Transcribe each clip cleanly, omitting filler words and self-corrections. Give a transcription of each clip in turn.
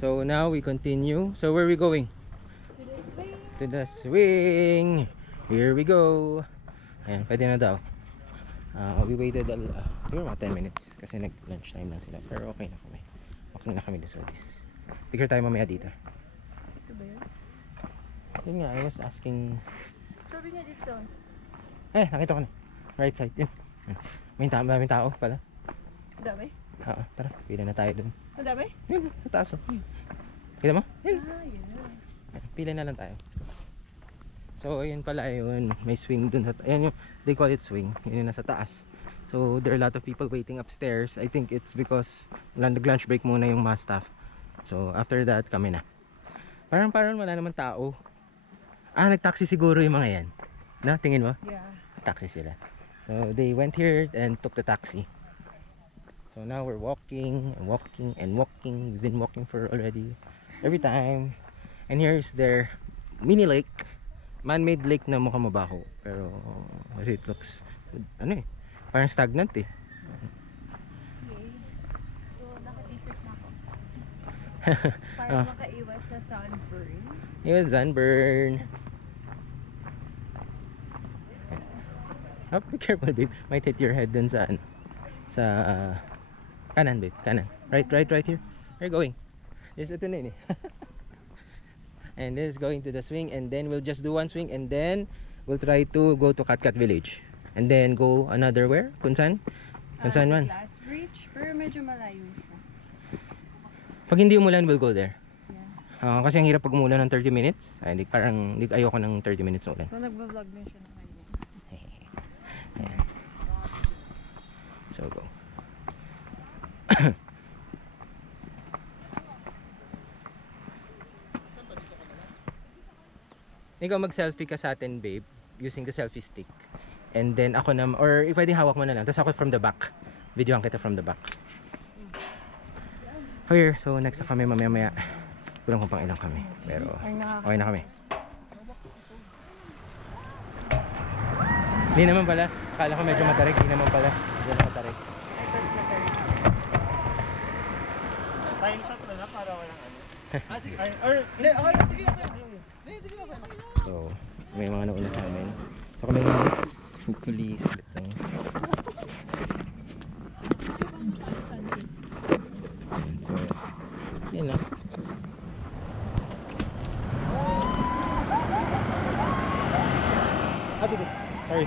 So now we continue. So where are we going? To the swing. Here we go. Ayan, pwede na daw. We waited siguro mga 10 minutes kasi nag lunch time lang sila. Pero okay na kami. Okay na kami sa this. Picture tayo mamaya dito. Ito ba yun? Yun nga, I was asking. Sabi niya dito. Nakita ko na. Right side. Yun. Maraming tao pala. Dami? Oo, tara. Pila na tayo dun. Madami? Yun, sa taas. Kita mo? Yun. Yun na. Pila na lang tayo. So ayun pala yun, may swing dun. Ayan yung, they call it swing. Yun yung nasa taas. So there are a lot of people waiting upstairs. I think it's because nag-lunch break muna yung mga staff. So after that kami na. Parang wala naman tao. Nag-taxi siguro yung mga yan. Na, tingin mo? Yeah. Taxi sila. So they went here and took the taxi. So now we're walking and walking and walking. We've been walking for already every time. And here's their mini lake, man-made lake na mukhang mabaho, pero as it looks, parang stagnant eh. Okay. So, naka-t-shirt na ako. Para makaiwas sa sunburn. Here's sunburn. Be careful, babe. Might hit your head dun sa kanan, babe. Kanan. Right here. Where are you going? Ito na yun eh. And this is going to the swing, and then we'll just do one swing, and then we'll try to go to Katkat Village, and then go another where? Kunsan man. Glass Bridge, pero medyo malayo siya. Pag hindi umulan, we'll go there. Yeah. Kasi ang hirap pag umulan ng 30 minutes. Ayoko ng 30 minutes ulan. So nagba-vlog din siya ng kanya. Yeah. So go. Ikaw mag-selfie ka sa atin, babe, using the selfie stick. And then ako na, or if pwede hawak mo na lang. Tapos ako from the back. Videoan kita from the back. Here, so next na kami mamaya. Kulang kung pang ilang kami. Pero okay na kami. Hindi naman pala. Akala ko medyo matarik. Hindi naman pala. Hindi naman matarik. Tayong tatlo na para walang ano. Sige. Hindi, okay. Sige, okay. So, may mga nauna sa amin. So kami next, hopefully, split lang. So, yun lang. Sorry.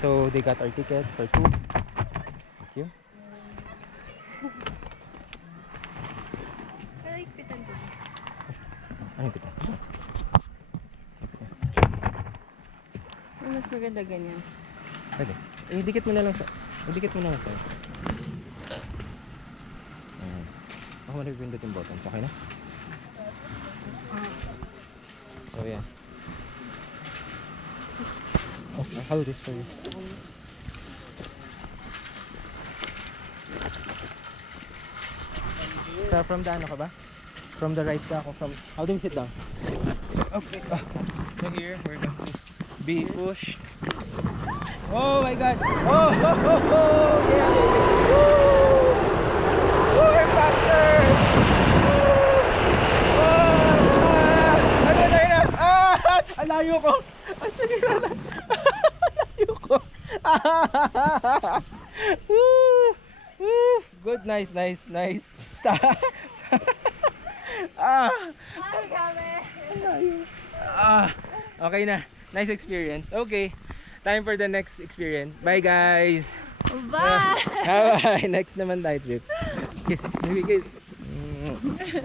So they got our ticket for 2. Thank you. Kaligpitan din. Ano kita? Mas maganda ganyan. Pwede. Dikit mo na lang sa... Dikit mo na lang sa... Ako manipindot yung buttons. Okay na? So yeah. I'll hold this for you. So from the ano ka ba? From the right ka ako from... How do we sit down? Okay. So here we're going to be pushed. Oh my god! Oh! Yeah! Woo! We're faster! Ang layo ko! Ang layo ko! Good, nice. Okay na. Nice experience. Okay. Time for the next experience. Bye guys! Bye! Bye! Next naman tayo trip. Kiss.